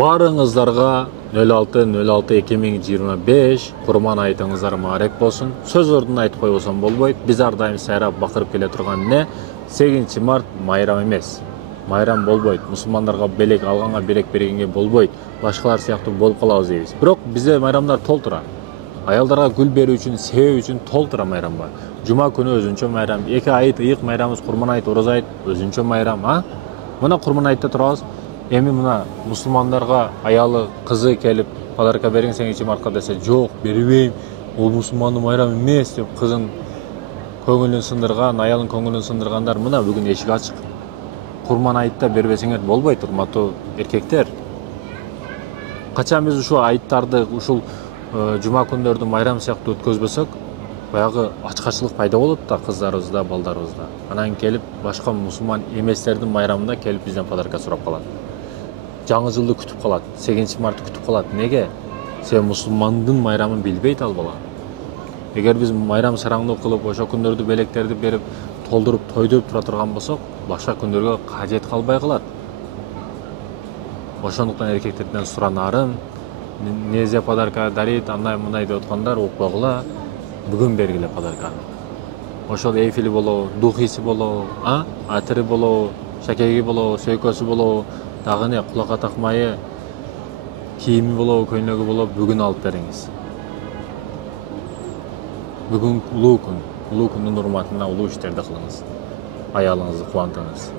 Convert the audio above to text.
Барыңыздарга 06.06.2025 Курман айтыңыздар маарек болсун. Сөз ордун айтып койбосом болбойт. Биз ар дайым сайрап бакырып келе турган эмне 8 март майрам эмес. Майрам болбойт. Мусулмандарга белек алганга белек бергенге болбойт. Башкалар сыяктуу болуп калабыз дейбиз. Бирок бизде майрамдар толтура. Аялдарга гүл берүү үчүн, себүү үчүн толтура майрам бар. Жума күнү өзүнчө майрам, эки айыт ыйык майрамыбыз Курман айт, Орозо айт өзүнчө майрам, Мына Курман айтта турабыз. Эми мына мусулмандарга аялы, кызы келип подарка бериң 8 мартка десе, жок, бербейм. Ол мусулмандын майрамы эмес деп кызын көңүлүн сындырган, аялын көңүлүн сындыргандар мына бүгүн эшик ачык. Курман айтта бербесеңер болбойт, урматтуу эркектер. Качан биз ушул айттарды, ушул жума күндөрдү майрам сыяктуу өткөзбөсөк, баягы ачкачылык пайда болот да кыздарыбызда, балдарыбызда. Анан келип башка мусулман эместердин майрамында келип бизден подарка сурап калат. Жаңы жылды күтүп калат, 8 мартты күтүп калат. Неге? Себеби мусулмандын майрамын билбейт ал бала. Эгер биз майрам сараңдуу кылып, ошо күндөрдү белектерди берип, толдуруп, тойдоп тура турган болсок, башка күндөргө кажет калбай калат. Ошондуктан эркектерден суранарым, незе подарка дарит, андай мындай деп аткандар укпагыла, бүгүн бергиле подарканы. Ошол Эйфели болобу, Духиси болобу, атыры болобу, шакеги болобу, сөйкөсү болобу, дагы не кулакка такмайы, кийими болобу, көйнөгү болобу, бүгүн алып бериңиз. Бүгүн улуу күн, улуу күндүн урматына улуу иштерди кылыңыз. Аялыңызды кубантыңыз.